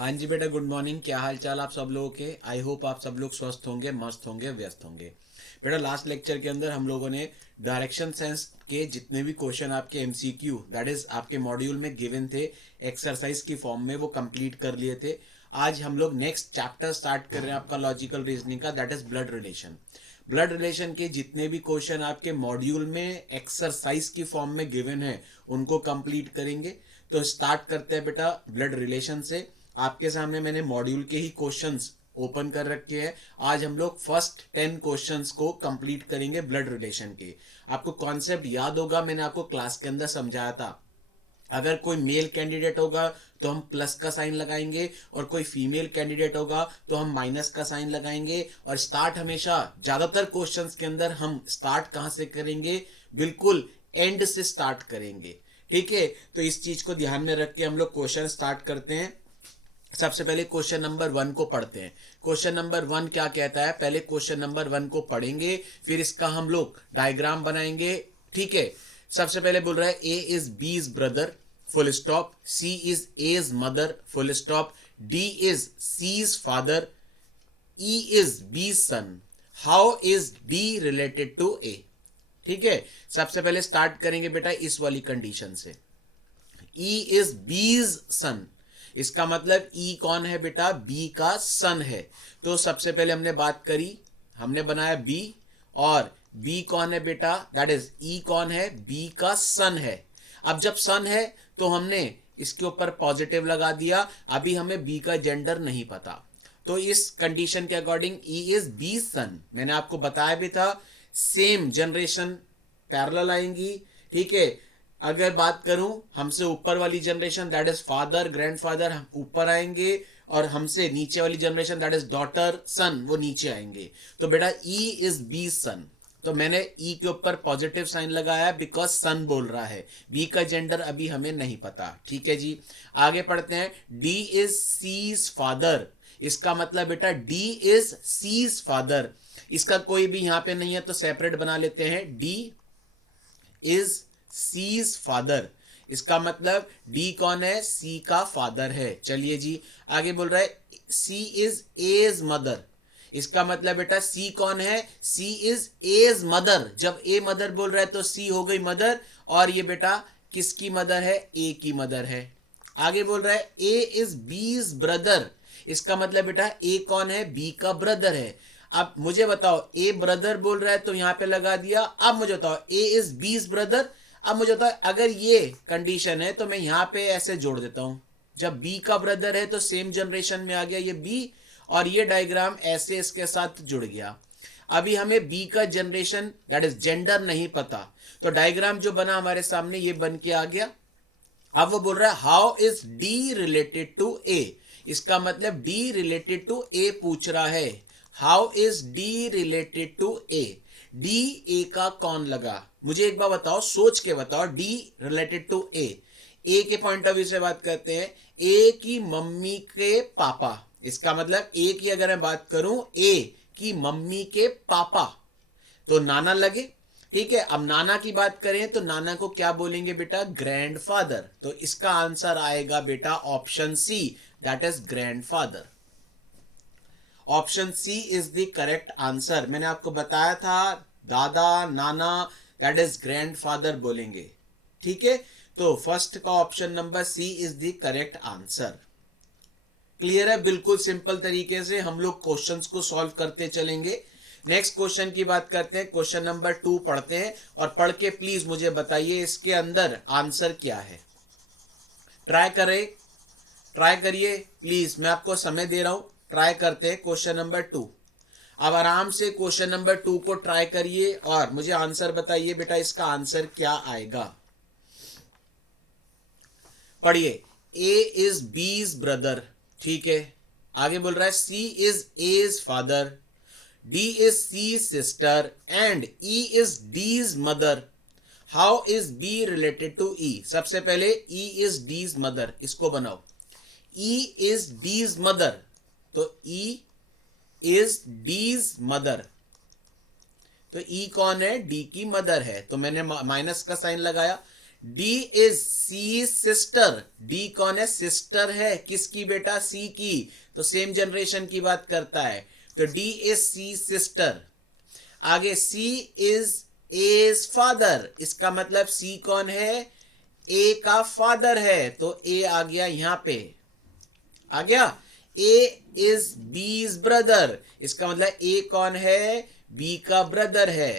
हाँ जी बेटा, good morning. क्या हाल चाल आप सब लोगों के। आई होप आप सब लोग स्वस्थ होंगे, मस्त होंगे, व्यस्त होंगे। बेटा लास्ट लेक्चर के अंदर हम लोगों ने डायरेक्शन सेंस के जितने भी क्वेश्चन आपके एमसीक्यू दैट इज आपके मॉड्यूल में गिवन थे एक्सरसाइज की फॉर्म में, वो कंप्लीट कर लिए थे। आज हम लोग नेक्स्ट चैप्टर स्टार्ट कर रहे हैं आपका लॉजिकल रीजनिंग का, that is blood relation. Blood relation के जितने भी क्वेश्चन आपके मॉड्यूल में एक्सरसाइज की फॉर्म में गिवन है उनको कंप्लीट करेंगे। तो स्टार्ट करते हैं बेटा ब्लड रिलेशन से। आपके सामने मैंने मॉड्यूल के ही क्वेश्चंस ओपन कर रखे हैं। आज हम लोग फर्स्ट 10 क्वेश्चंस को कंप्लीट करेंगे ब्लड रिलेशन के। आपको कॉन्सेप्ट याद होगा, मैंने आपको क्लास के अंदर समझाया था। अगर कोई मेल कैंडिडेट होगा तो हम प्लस का साइन लगाएंगे, और कोई फीमेल कैंडिडेट होगा तो हम माइनस का साइन लगाएंगे। और स्टार्ट हमेशा ज्यादातर क्वेश्चंस के अंदर हम स्टार्ट कहां से करेंगे, बिल्कुल एंड से स्टार्ट करेंगे। ठीक है, तो इस चीज को ध्यान में रख के हम लोग क्वेश्चन स्टार्ट करते हैं। सबसे पहले क्वेश्चन नंबर 1 को पढ़ते हैं। क्वेश्चन नंबर 1 क्या कहता है, पहले क्वेश्चन नंबर 1 को पढ़ेंगे, फिर इसका हम लोग डायग्राम बनाएंगे। ठीक है, सबसे पहले बोल रहा है A is B's brother full stop, C is A's mother full stop, D is C's father, E is B son, how is D related to A. ठीक है, सबसे पहले स्टार्ट करेंगे बेटा इस वाली कंडीशन से। ई इज बीज सन, इसका मतलब ई कौन है बेटा, बी का सन है। तो सबसे पहले हमने बात करी, हमने बनाया बी, और बी कौन है बेटा, दैट इज ई कौन है, बी का सन है। अब जब सन है तो हमने इसके ऊपर पॉजिटिव लगा दिया। अभी हमें बी का जेंडर नहीं पता, तो इस कंडीशन के अकॉर्डिंग ई इज बी सन। मैंने आपको बताया भी था सेम जनरेशन पैरेलल आएंगी। ठीक है, अगर बात करूं हमसे ऊपर वाली generation that is father grandfather ऊपर आएंगे, और हमसे नीचे वाली जनरेशन दैट इज डॉटर सन वो नीचे आएंगे। तो बेटा ई इज बी सन, तो मैंने ई के ऊपर पॉजिटिव साइन लगाया बिकॉज सन बोल रहा है। बी का जेंडर अभी हमें नहीं पता। ठीक है जी, आगे पढ़ते हैं। डी इज सीज फादर, इसका मतलब बेटा डी इज सीज फादर। इसका कोई भी यहां पे नहीं है तो सेपरेट बना लेते हैं। डी इज सीज फादर, इसका मतलब डी कौन है, सी का फादर है। चलिए जी, आगे बोल रहा है सी इज एज मदर, इसका मतलब बेटा सी कौन है, सी इज एज मदर। जब ए मदर बोल रहा है तो सी हो गई मदर, और ये बेटा किसकी मदर है, ए की मदर है। आगे बोल रहा है ए इज बीज ब्रदर, इसका मतलब बेटा ए कौन है, बी का ब्रदर है। अब मुझे बताओ, ए ब्रदर बोल रहा है तो यहां पे लगा दिया। अब मुझे बताओ ए इज बीज ब्रदर। अब मुझे बताओ अगर ये कंडीशन है तो मैं यहां पे ऐसे जोड़ देता हूं, जब बी का ब्रदर है तो सेम जनरेशन में आ गया ये बी, और ये डायग्राम ऐसे इसके साथ जुड़ गया। अभी हमें बी का जनरेशन दैट इज जेंडर नहीं पता, तो डायग्राम जो बना हमारे सामने ये बन के आ गया। अब वो बोल रहा है how is D related to A, इसका मतलब डी रिलेटेड टू ए पूछ रहा है। How is D related to A, D A का कौन लगा, मुझे एक बार बताओ, सोच के बताओ। डी रिलेटेड टू ए के पॉइंट ऑफ व्यू से बात करते हैं। ए की मम्मी के पापा, इसका मतलब ए की अगर मैं बात करूं, ए की मम्मी के पापा तो नाना लगे। ठीक है, अब नाना की बात करें तो नाना को क्या बोलेंगे बेटा, ग्रैंडफादर। तो इसका आंसर आएगा बेटा option C, that is grandfather. Option C is the correct answer. मैंने आपको बताया था दादा नाना दैट इज ग्रैंडफादर बोलेंगे। ठीक है, तो फर्स्ट का option number C is the correct answer. Clear है, बिल्कुल सिंपल तरीके से हम लोग क्वेश्चंस को सॉल्व करते चलेंगे। नेक्स्ट क्वेश्चन की बात करते हैं, क्वेश्चन नंबर 2 पढ़ते हैं, और पढ़ के प्लीज मुझे बताइए इसके अंदर आंसर क्या है। ट्राई करें, ट्राई करिए प्लीज, मैं आपको समय दे रहा हूं। ट्राई करते हैं क्वेश्चन नंबर 2। अब आराम से क्वेश्चन नंबर 2 को ट्राई करिए और मुझे आंसर बताइए बेटा इसका आंसर क्या आएगा। पढ़िए, ए इज बीज ब्रदर। ठीक है, आगे बोल रहा है C is A's father, D is C sister, and E is D's mother. How is B related to E, सबसे पहले ई इज डीज मदर, इसको बनाओ। ई इज डीज मदर, तो ई इज डीज मदर, तो ई कौन है, डी की मदर है, तो मैंने माइनस का साइन लगाया। D is C sister, D कौन है? सिस्टर है किसकी बेटा? सी की, तो सेम जनरेशन की बात करता है, तो डी इज सी सिस्टर। आगे सी इज फादर, इसका मतलब सी कौन है? ए का फादर है, तो ए आ गया यहां पे, आ गया। ए इज बीज ब्रदर, इसका मतलब ए कौन है? बी का ब्रदर है।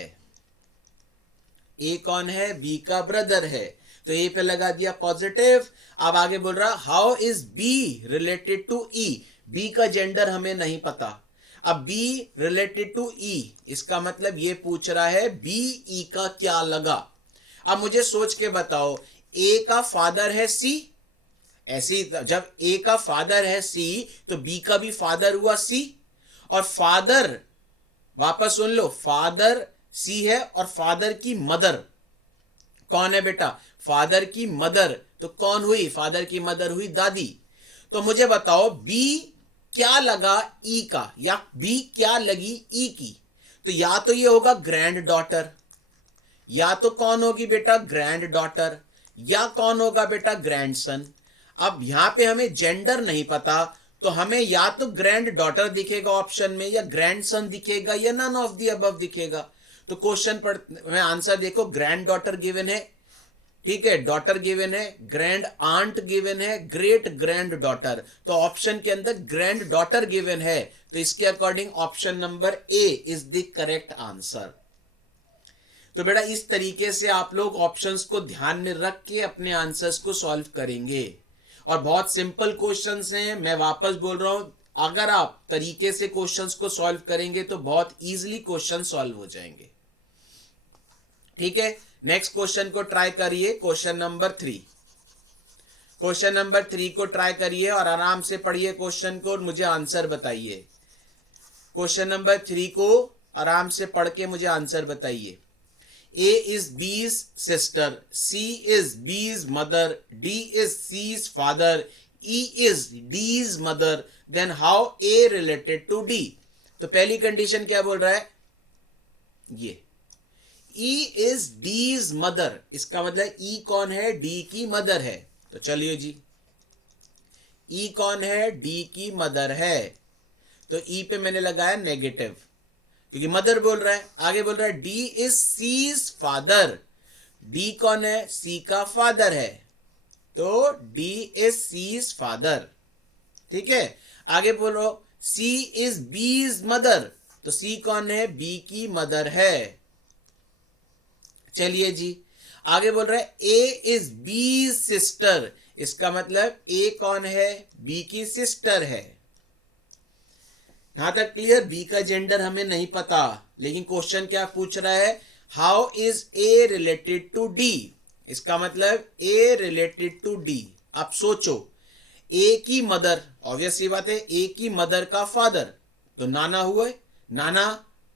ए कौन है? बी का ब्रदर है, तो ए पे लगा दिया पॉजिटिव। अब आगे बोल रहा how is B related to E, B का जेंडर हमें नहीं पता। अब बी रिलेटेड टू ई, इसका मतलब ये पूछ रहा है बी ई का क्या लगा। अब मुझे सोच के बताओ, ए का फादर है सी, ऐसे ही जब ए का फादर है सी तो बी का भी फादर हुआ सी, और फादर, वापस सुन लो, फादर सी है और फादर की मदर कौन है बेटा? फादर की मदर, तो कौन हुई? फादर की मदर हुई दादी। तो मुझे बताओ बी क्या लगा ई का, या बी क्या लगी ई की? तो या तो ये होगा ग्रैंड डॉटर, या तो कौन होगी बेटा? ग्रैंड डॉटर, या कौन होगा बेटा? ग्रैंडसन। अब यहां पे हमें जेंडर नहीं पता, तो हमें या तो ग्रैंड डॉटर दिखेगा ऑप्शन में, या ग्रैंडसन दिखेगा, या नन ऑफ द अबव दिखेगा। तो क्वेश्चन में आंसर देखो, ग्रैंड डॉटर गिवन है, ठीक है, डॉटर गिवन है, ग्रैंड आंट गिवन है, ग्रेट ग्रैंड डॉटर, तो ऑप्शन के अंदर ग्रैंड डॉटर गिवन है, तो इसके according option number A is the correct answer. तो बेटा इस तरीके से आप लोग ऑप्शंस को ध्यान में रख के अपने आंसर्स को सॉल्व करेंगे, और बहुत सिंपल क्वेश्चंस हैं। मैं वापस बोल रहा हूं, अगर आप तरीके से क्वेश्चंस को सॉल्व करेंगे तो बहुत इजीली क्वेश्चन सॉल्व हो जाएंगे, ठीक है। नेक्स्ट क्वेश्चन को ट्राई करिए, क्वेश्चन नंबर 3। क्वेश्चन नंबर 3 को ट्राई करिए और आराम से पढ़िए क्वेश्चन को और मुझे आंसर बताइए। क्वेश्चन नंबर 3 को आराम से पढ़ के मुझे आंसर बताइए। A is B's sister, C is B's mother, D is C's father, E is D's mother, then how A related to D? तो पहली कंडीशन क्या बोल रहा है? ये E is D's mother, इसका मतलब E कौन है? D की मदर है। तो चलिए जी, E कौन है? D की मदर है, तो E पे मैंने लगाया नेगेटिव, क्योंकि मदर बोल रहा है। आगे बोल रहा है D is C's father, D कौन है? सी का फादर है, तो डी इज सीज फादर, ठीक है। आगे बोलो सी इज बीज मदर, तो सी कौन है? बी की मदर है। चलिए जी, आगे बोल रहा है ए इज बीज सिस्टर, इसका मतलब ए कौन है? बी की सिस्टर है। यहां तक क्लियर? बी का जेंडर हमें नहीं पता, लेकिन क्वेश्चन क्या पूछ रहा है? How is A related to D, इसका मतलब ए रिलेटेड टू डी। अब सोचो, ए की मदर, ऑब्वियस सी बात है, ए की मदर का फादर तो नाना हुए, नाना,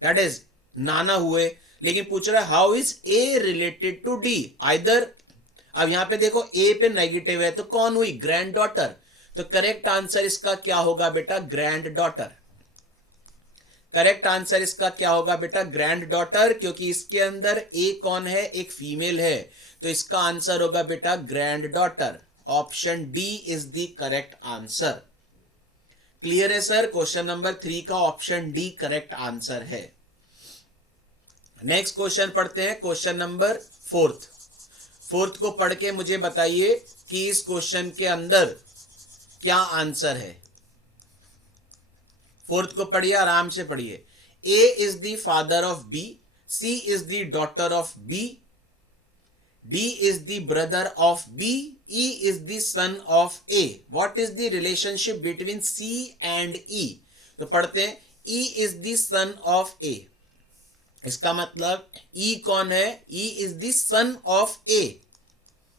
दैट इज नाना हुए, लेकिन पूछ रहा है how is A related to D either. अब यहां पे देखो ए पे नेगेटिव है, तो कौन हुई? ग्रैंड डॉटर, तो करेक्ट आंसर इसका क्या होगा बेटा? Grand daughter. करेक्ट आंसर इसका क्या होगा बेटा? ग्रैंड डॉटर, क्योंकि इसके अंदर ए कौन है? एक फीमेल है, तो इसका आंसर होगा बेटा grand daughter. Option D is the correct answer. Clear है सर? क्वेश्चन नंबर 3 का ऑप्शन डी करेक्ट आंसर है। नेक्स्ट क्वेश्चन पढ़ते हैं, क्वेश्चन नंबर 4 को पढ़ के मुझे बताइए कि इस क्वेश्चन के अंदर क्या आंसर है। 4 को पढ़िए, आराम से पढ़िए। A is the father of B, C is the daughter of B, D is the brother of B, E is the son of A. What is the relationship between C and E? तो पढ़ते हैं, E is the son of A, इसका मतलब E कौन है? E is the son of A,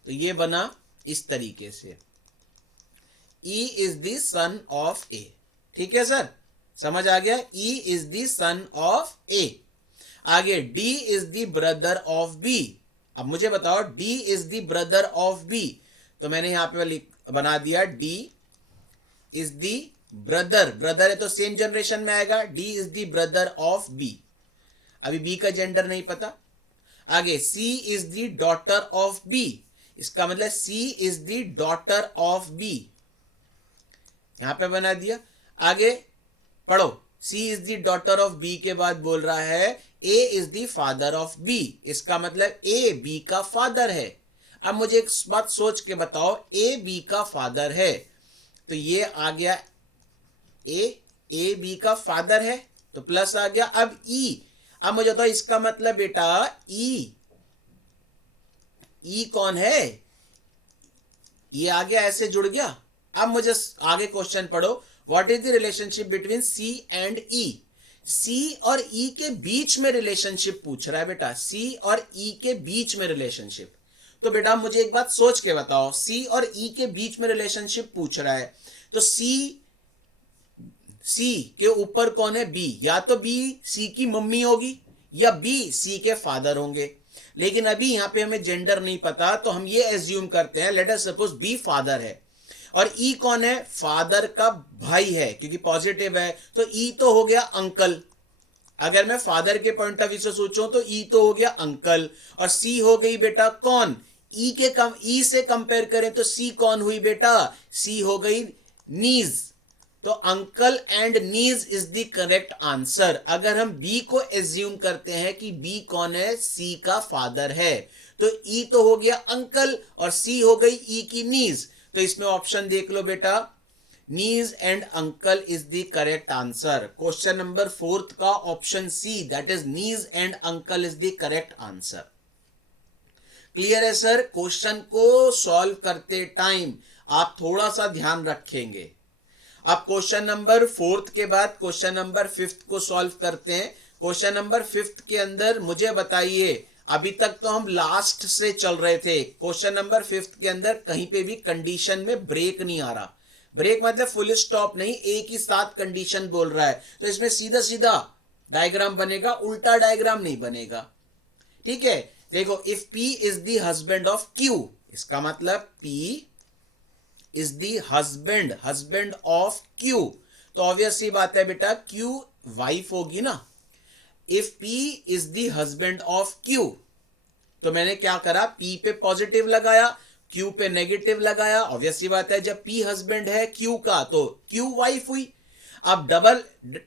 तो ये बना इस तरीके से, E is the son of A, ठीक है सर, समझ आ गया? E is the son of A. आगे D is the brother of B। अब मुझे बताओ D is the brother of B, तो मैंने यहां पे बना दिया D is the brother, brother है तो सेम जनरेशन में आएगा, D is the brother of B। अभी B का जेंडर नहीं पता। आगे C is the daughter of B, इसका मतलब C is the daughter of B, यहां पे बना दिया। आगे पढ़ो, C is the daughter of B के बाद बोल रहा है A is the father of B, इसका मतलब ए बी का फादर है। अब मुझे एक बात सोच के बताओ, ए बी का फादर है तो ये आ गया ए बी का फादर है तो प्लस आ गया। अब ई, अब मुझे बताओ इसका मतलब बेटा ई कौन है, ये आ गया, ऐसे जुड़ गया। अब मुझे आगे क्वेश्चन पढ़ो, what is the relationship between C and E. C और ई के बीच में रिलेशनशिप पूछ रहा है बेटा, सी और ई के बीच में रिलेशनशिप। तो बेटा मुझे एक बात सोच के बताओ, सी और ई के बीच में रिलेशनशिप पूछ रहा है तो सी के ऊपर कौन है, बी। या तो बी सी की मम्मी होगी या बी सी के फादर होंगे, लेकिन अभी यहां पे हमें जेंडर नहीं पता तो हम ये एज्यूम करते हैं, let us suppose B father है और ई कौन है, फादर का भाई है, क्योंकि पॉजिटिव है तो ई तो हो गया अंकल। अगर मैं फादर के पॉइंट ऑफ व्यू से सोचूं तो ई तो हो गया अंकल, और सी हो गई बेटा कौन, ई से कंपेयर करें तो सी कौन हुई बेटा, सी हो गई नीज। तो uncle and knees is the correct answer. अगर हम बी को एज्यूम करते हैं कि बी कौन है, सी का फादर है, तो ई तो हो गया अंकल और सी हो गई ई की नीज। तो इसमें ऑप्शन देख लो बेटा, niece and uncle is the correct answer. Question number 4 का option C, that is niece and uncle is the correct answer. Clear है सर? क्वेश्चन को सॉल्व करते टाइम आप थोड़ा सा ध्यान रखेंगे। अब क्वेश्चन नंबर 4 के बाद क्वेश्चन नंबर 5 को सॉल्व करते हैं। क्वेश्चन नंबर 5 के अंदर मुझे बताइए, अभी तक तो हम लास्ट से चल रहे थे, क्वेश्चन नंबर 5 के अंदर कहीं पे भी कंडीशन में ब्रेक नहीं आ रहा। ब्रेक मतलब फुल स्टॉप नहीं, एक ही साथ कंडीशन बोल रहा है, तो इसमें सीधा सीधा डायग्राम बनेगा, उल्टा डायग्राम नहीं बनेगा। ठीक है, देखो, if P is the husband of Q, इसका मतलब P is the husband of Q, तो ऑब्वियस सी बात है बेटा Q वाइफ होगी ना। If P is the husband of Q, तो मैंने क्या करा, P पे पॉजिटिव लगाया, Q पे नेगेटिव लगाया। ऑब्वियस सी बात है जब P हस्बैंड है Q का तो Q वाइफ हुई। अब डबल,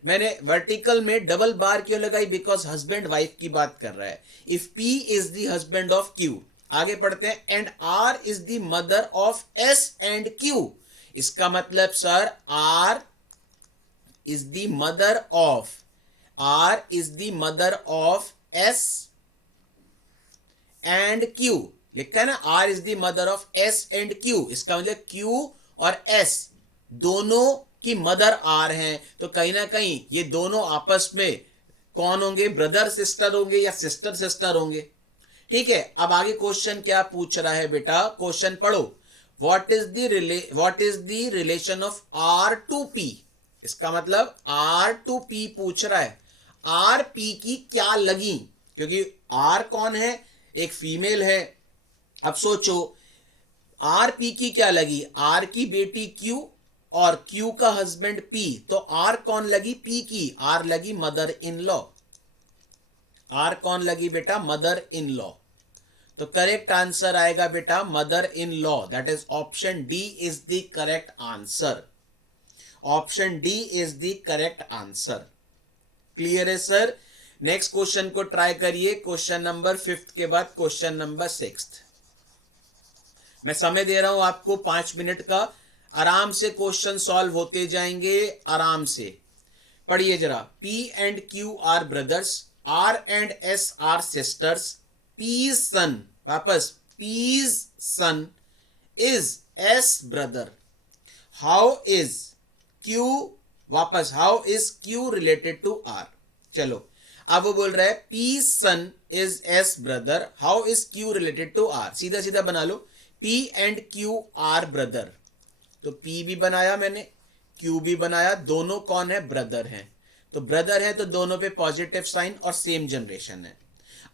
मैंने वर्टिकल में डबल बार क्यों लगाई, बिकॉज हस्बैंड वाइफ की बात कर रहा है। If P is the husband of Q, आगे पढ़ते हैं, and R is the mother of S and Q, इसका मतलब sir R is the mother of S and Q, लिखा है ना, R is the mother of S and Q, इसका मतलब Q और S दोनों की मदर R हैं, तो कहीं ना कहीं ये दोनों आपस में कौन होंगे, ब्रदर सिस्टर होंगे या सिस्टर सिस्टर होंगे। ठीक है, अब आगे क्वेश्चन क्या पूछ रहा है बेटा, क्वेश्चन पढ़ो, what is the relation of R to P, इसका मतलब R टू P पूछ रहा है, R P की क्या लगी, क्योंकि R कौन है, एक फीमेल है। अब सोचो R P की क्या लगी, R की बेटी Q और Q का हस्बैंड P, तो R कौन लगी, P की, R लगी मदर इन लॉ। R कौन लगी बेटा, मदर इन लॉ, तो करेक्ट आंसर आएगा बेटा mother in law, that is option D is the correct answer. Option D is the correct answer. Clear है सर? नेक्स्ट क्वेश्चन को try करिए, question number 5 के बाद क्वेश्चन नंबर 6। मैं समय दे रहा हूं आपको 5 मिनट का, आराम से क्वेश्चन सॉल्व होते जाएंगे, आराम से पढ़िए जरा। P and Q are brothers, R and S are sisters, P's son, वापस P's son is S brother, how is Q, वापस how is Q related to R। चलो अब वो बोल रहा है P's son is S brother, how is Q related to R। सीधा सीधा बना लो, P and Q are brother, तो P भी बनाया मैंने, Q भी बनाया, दोनों कौन है, ब्रदर हैं, तो ब्रदर है तो दोनों पे पॉजिटिव साइन और सेम जनरेशन है।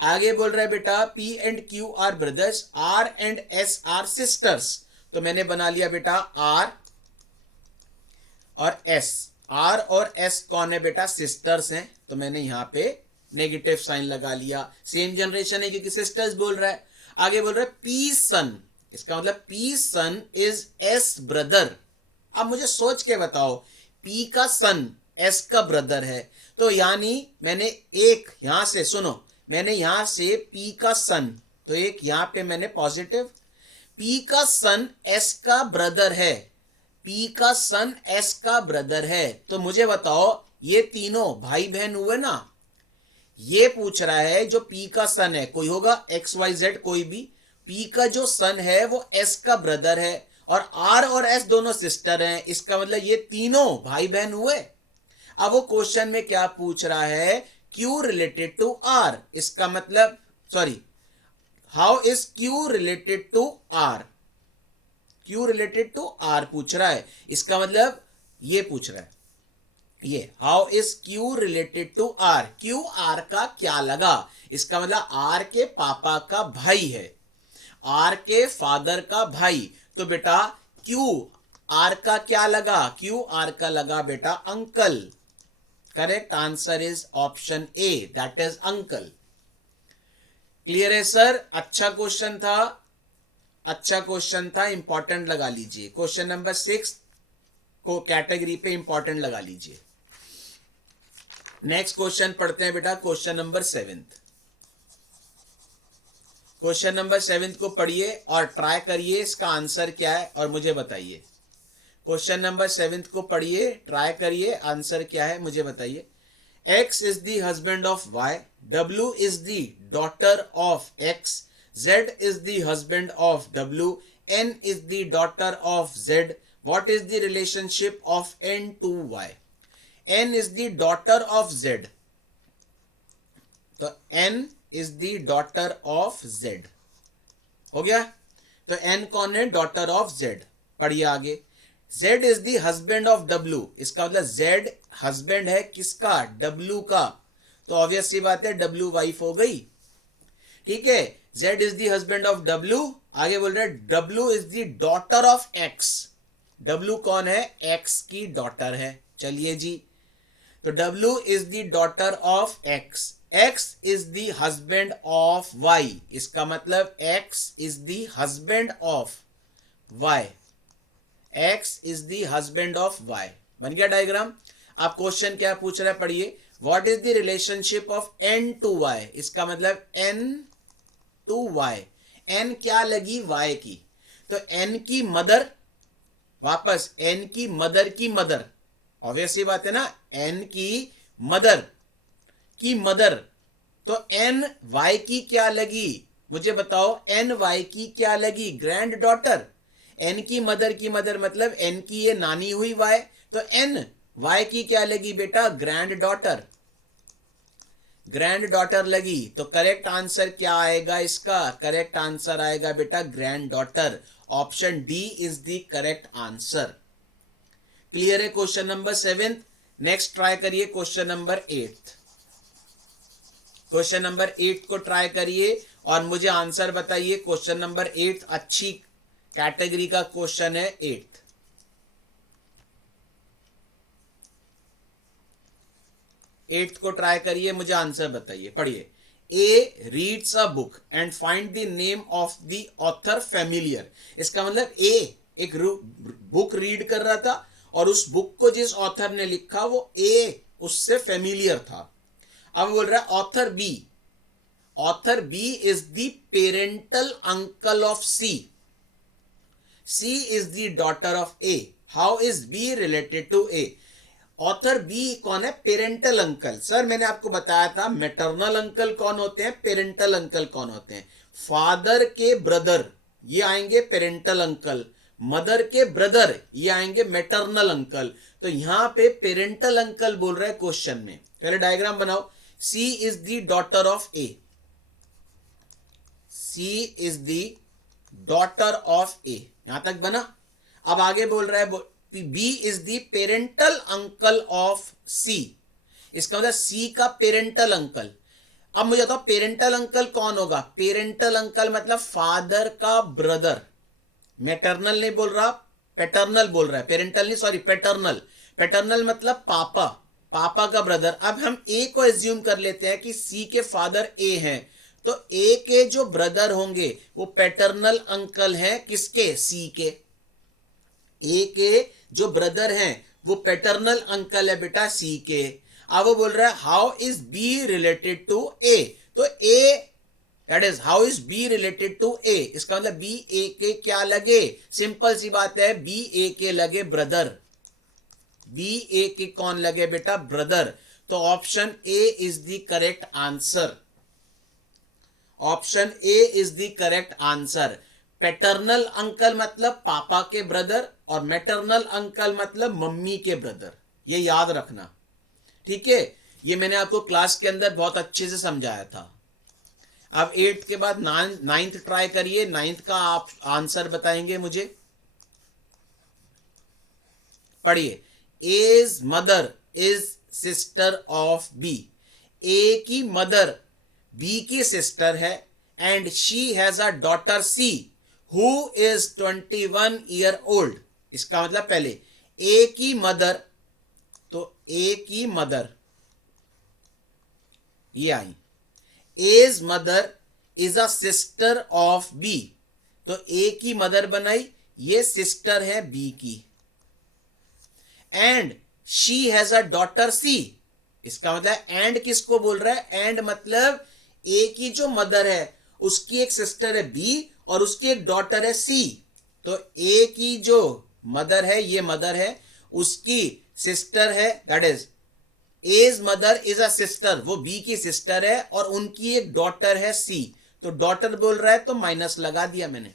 आगे बोल रहा है बेटा P and Q are brothers, R and S are sisters, तो मैंने बना लिया बेटा R और S, R और S कौन है बेटा, सिस्टर्स हैं, तो मैंने यहां पे नेगेटिव साइन लगा लिया, सेम जनरेशन है क्योंकि सिस्टर्स बोल रहा है। आगे बोल रहा है P सन, इसका मतलब P son is S brother. अब मुझे सोच के बताओ, P का सन S का ब्रदर है, तो यानी मैंने एक यहां से, सुनो, मैंने यहां से P का सन, तो एक यहां पे मैंने पॉजिटिव, P का सन S का ब्रदर है, P का सन S का ब्रदर है, तो मुझे बताओ ये तीनों भाई बहन हुए ना। ये पूछ रहा है जो P का सन है, कोई होगा XYZ कोई भी, P का जो सन है वो S का ब्रदर है, और R और S दोनों सिस्टर हैं, इसका मतलब ये तीनों भाई बहन हुए। अब वो क्वेश्चन में क्या पूछ रहा है, Q रिलेटेड टू R, इसका मतलब, sorry, how is Q related to R, Q related to R पूछ रहा है, इसका मतलब ये पूछ रहा है, ये how is Q related to R, Q R का क्या लगा, इसका मतलब R के पापा का भाई है, R के फादर का भाई, तो बेटा Q R का क्या लगा, Q R का लगा बेटा uncle. Correct answer is option A, that is uncle. Clear है सर? अच्छा क्वेश्चन था, अच्छा क्वेश्चन था, इंपॉर्टेंट लगा लीजिए। क्वेश्चन नंबर 6 को कैटेगरी पे इंपॉर्टेंट लगा लीजिए। नेक्स्ट क्वेश्चन पढ़ते हैं बेटा, क्वेश्चन नंबर 7। क्वेश्चन नंबर 7 को पढ़िए और ट्राई करिए इसका आंसर क्या है और मुझे बताइए। क्वेश्चन नंबर 7 को पढ़िए, ट्राई करिए, आंसर क्या है मुझे बताइए। X is the husband of Y, W is the daughter of X, Z is the husband of W, N is the daughter of Z. What is the relationship of N to Y? N is the daughter of Z. तो N is the daughter of Z हो गया। तो N कौन है? Daughter of Z। पढ़िए आगे। Z is the husband of W, इसका मतलब Z हस्बैंड है किसका? W का, तो ऑब्वियस सी बात है W वाइफ हो गई। ठीक है, Z is the husband of W। आगे बोल रहे हैं W is the daughter of X। W कौन है? X की डॉटर है। चलिए जी, तो W is the daughter of X, X is the husband of Y, इसका मतलब X is the husband of Y, X is the husband of Y। बन गया डायग्राम। आप क्वेश्चन क्या पूछ रहे हैं, पढ़िए। What is the relationship of N to Y, इसका मतलब N टू Y। N क्या लगी? Y की, तो N की मदर, वापस N की मदर की मदर, ऑब्वियस ही बात है ना, N की मदर की मदर, तो N Y की क्या लगी? मुझे बताओ, N Y की क्या लगी? Grand daughter. N की मदर मतलब N की ये नानी हुई Y, तो N Y की क्या लगी बेटा? Grand daughter. ग्रैंड डॉटर लगी, तो करेक्ट आंसर क्या आएगा इसका? करेक्ट आंसर आएगा बेटा grand daughter. Option D is the correct answer. Clear है क्वेश्चन नंबर 7? नेक्स्ट ट्राई करिए क्वेश्चन नंबर 8। क्वेश्चन नंबर 8 को ट्राई करिए और मुझे आंसर बताइए। क्वेश्चन नंबर 8 अच्छी कैटेगरी का क्वेश्चन है। 8th को ट्राई करिए, मुझे आंसर बताइए। पढ़िए। A reads a book and find the name of the author familiar, इसका मतलब ए एक बुक रीड कर रहा था और उस बुक को जिस ऑथर ने लिखा वो ए उससे फैमिलियर था। अब बोल रहा है author B, author B is the parental uncle of C, C is the daughter of A. How is B related to A? Author B कौन है? Parental uncle. सर मैंने आपको बताया था मैटरनल अंकल कौन होते हैं, पेरेंटल अंकल कौन होते हैं। फादर के ब्रदर ये आएंगे पेरेंटल अंकल, मदर के ब्रदर ये आएंगे मैटरनल अंकल। तो यहां पे पेरेंटल अंकल बोल रहे हैं क्वेश्चन में। पहले डायग्राम बनाओ। C is the daughter of A, C is the daughter of A, यहां तक बना। अब आगे बोल रहा है B is the parental uncle of C, इसका मतलब सी का पेरेंटल अंकल। अब मुझे बताओ पेरेंटल अंकल कौन होगा? पेरेंटल अंकल मतलब फादर का ब्रदर। मैटरनल नहीं बोल रहा, पैटर्नल बोल रहा है। पेरेंटल नहीं, सॉरी, पैटर्नल। पैटर्नल मतलब पापा, पापा का ब्रदर। अब हम ए को एज्यूम कर लेते हैं कि सी के फादर ए हैं, तो ए के जो ब्रदर होंगे वो पैटर्नल अंकल हैं किसके, सी के। ए के जो ब्रदर हैं वो पैटर्नल अंकल है बेटा सी के। अब वो बोल रहा है how is B related to A, तो A that is how is B related to A, इसका मतलब बी ए के क्या लगे, सिंपल सी बात है, बी ए के लगे ब्रदर, बी ए के कौन लगे बेटा, ब्रदर। तो option A is the correct answer, option A is the correct answer. Paternal uncle मतलब पापा के ब्रदर और मैटरनल अंकल मतलब मम्मी के ब्रदर, ये याद रखना, ठीक है। ये मैंने आपको क्लास के अंदर बहुत अच्छे से समझाया था। अब 8 के बाद 9th ट्राई करिए, 9th का आप आंसर बताएंगे मुझे, पढ़िए। A's mother is sister of B, A की मदर बी की सिस्टर है, and she has a daughter C who is 21 year old. इसका मतलब पहले ए की मदर, तो ए की मदर ये आई, A's mother is a sister of B, तो ए की मदर बनाई, ये सिस्टर है बी की, and she has a daughter C. इसका मतलब एंड किसको बोल रहा है, एंड मतलब ए की जो मदर है उसकी एक सिस्टर है बी और उसकी एक डॉटर है सी। तो ए की जो मदर है ये मदर है, उसकी सिस्टर है, that is A's mother is a sister, वो बी की सिस्टर है और उनकी एक डॉटर है सी। तो डॉटर बोल रहा है तो माइनस लगा दिया मैंने।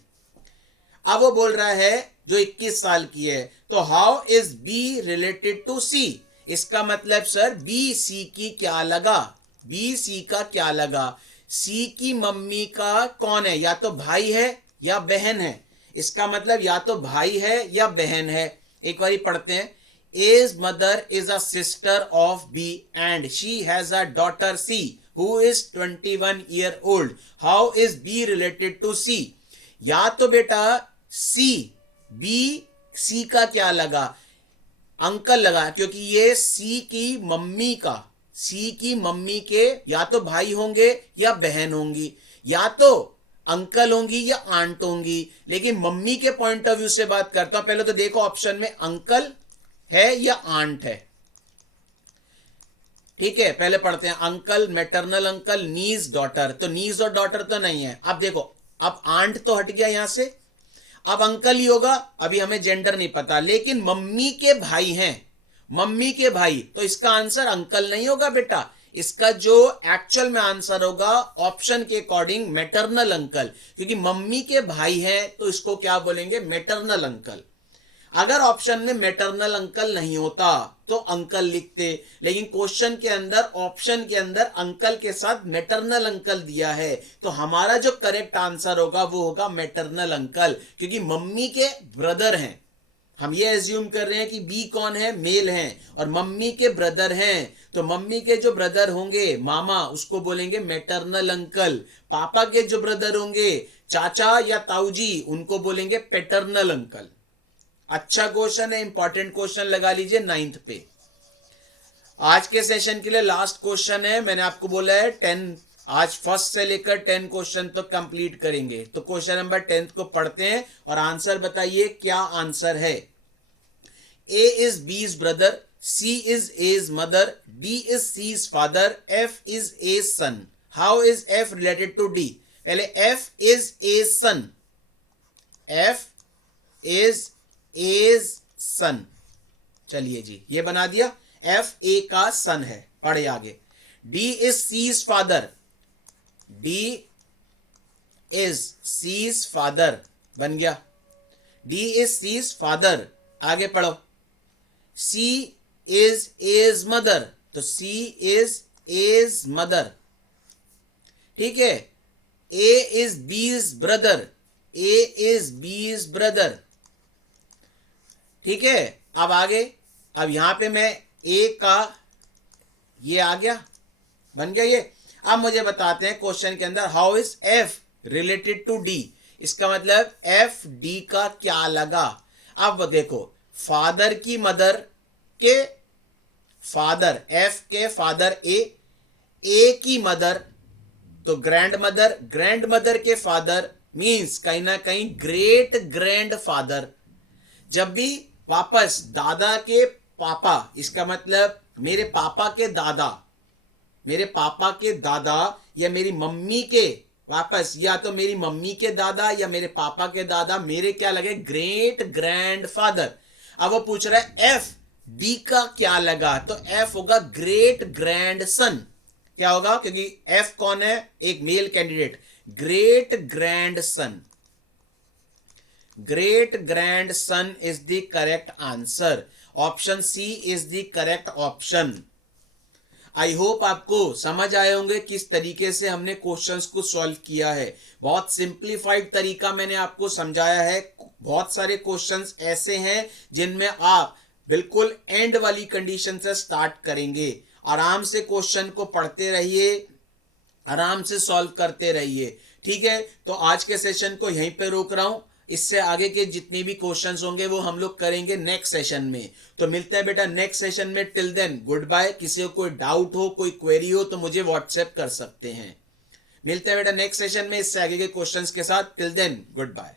अब वो बोल रहा है जो 21 साल की है, तो how is B related to C. इसका मतलब सर बी सी की क्या लगा, बी सी का क्या लगा, सी की मम्मी का कौन है, या तो भाई है या बहन है। इसका मतलब या तो भाई है या बहन है। एक बार पढ़ते हैं, A's mother is a sister of B and she has a daughter C who is 21 year old, how is B related to C. या तो बेटा सी, बी सी का क्या लगा, अंकल लगा, क्योंकि ये सी की मम्मी का, सी की मम्मी के या तो भाई होंगे या बहन होंगी, या तो अंकल होंगी या आंट होंगी। लेकिन मम्मी के पॉइंट ऑफ व्यू से बात करता हूं, पहले तो देखो ऑप्शन में अंकल है या आंट है, ठीक है। पहले पढ़ते हैं, अंकल, मैटरनल अंकल, नीज, डॉटर। तो नीज और डॉटर तो नहीं है। अब देखो, अब आंट तो हट गया यहां से, अब अंकल ही होगा। अभी हमें जेंडर नहीं पता, लेकिन मम्मी के भाई हैं, मम्मी के भाई, तो इसका आंसर अंकल नहीं होगा बेटा। इसका जो एक्चुअल में आंसर होगा ऑप्शन के अकॉर्डिंग मैटरनल अंकल, क्योंकि मम्मी के भाई हैं तो इसको क्या बोलेंगे, मैटरनल अंकल। अगर ऑप्शन में मैटरनल अंकल नहीं होता तो अंकल लिखते, लेकिन क्वेश्चन के अंदर ऑप्शन के अंदर अंकल के साथ मैटरनल अंकल दिया है, तो हमारा जो करेक्ट आंसर होगा वो होगा मैटरनल अंकल, क्योंकि मम्मी के ब्रदर हैं। हम ये एज्यूम कर रहे हैं कि बी कौन है, मेल हैं, और मम्मी के ब्रदर हैं, तो मम्मी के जो ब्रदर होंगे मामा, उसको बोलेंगे मैटरनल अंकल। पापा के जो ब्रदर होंगे चाचा या ताऊजी, उनको बोलेंगे पैटर्नल अंकल। अच्छा क्वेश्चन है, इंपॉर्टेंट क्वेश्चन लगा लीजिए 9th पे। आज के सेशन के लिए लास्ट क्वेश्चन है, मैंने आपको बोला है 10, आज फर्स्ट से लेकर 10 क्वेश्चन तो कंप्लीट करेंगे। तो क्वेश्चन नंबर 10 को पढ़ते हैं और आंसर बताइए क्या आंसर है। A is B's brother, C is A's mother, D is C's father, F is A's son, how is F related to D. पहले F is A's son, F is A's son, चलिए जी ये बना दिया, F A का सन है। पढ़े आगे, D is C's father, D is C's father बन गया, डी इज सीज फादर। आगे पढ़ो, सी इज एज मदर, तो सी इज एज मदर, ठीक है। A is B's brother, A is B's brother, ठीक है। अब आगे, अब यहां पे मैं ए का ये आ गया, बन गया ये। अब मुझे बताते हैं क्वेश्चन के अंदर how is F related to D. इसका मतलब एफ डी का क्या लगा। अब देखो, फादर की मदर के फादर, एफ के फादर ए की मदर, तो ग्रैंड मदर के फादर मीन्स कहीं ना कहीं ग्रेट ग्रैंड फादर। जब भी वापस दादा के पापा, इसका मतलब मेरे पापा के दादा, मेरे पापा के दादा या मेरी मम्मी के, वापस या तो मेरी मम्मी के दादा या मेरे पापा के दादा, मेरे क्या लगे ग्रेट ग्रैंड फादर। अब वो पूछ रहा है एफ बी का क्या लगा, तो एफ होगा ग्रेट ग्रैंड सन। क्या होगा, क्योंकि एफ कौन है, एक male candidate, great grandson. Great grandson is the correct answer. Option C is the correct option. I hope आपको समझ आए होंगे किस तरीके से हमने क्वेश्चंस को सॉल्व किया है। बहुत सिंप्लीफाइड तरीका मैंने आपको समझाया है। बहुत सारे क्वेश्चंस ऐसे हैं जिनमें आप बिल्कुल एंड वाली कंडीशन से स्टार्ट करेंगे। आराम से क्वेश्चन को पढ़ते रहिए, आराम से सॉल्व करते रहिए। ठीक है, तो आज के सेशन को यहीं पे रोक रहा हूं। इससे आगे के जितने भी क्वेश्चंस होंगे वो हम लोग करेंगे नेक्स्ट सेशन में। तो मिलते हैं बेटा नेक्स्ट सेशन में। Till then goodbye. किसी को कोई डाउट हो, कोई क्वेरी हो तो मुझे व्हाट्सएप कर सकते हैं। मिलते हैं बेटा नेक्स्ट सेशन में इससे आगे के क्वेश्चंस के साथ। Till then good bye.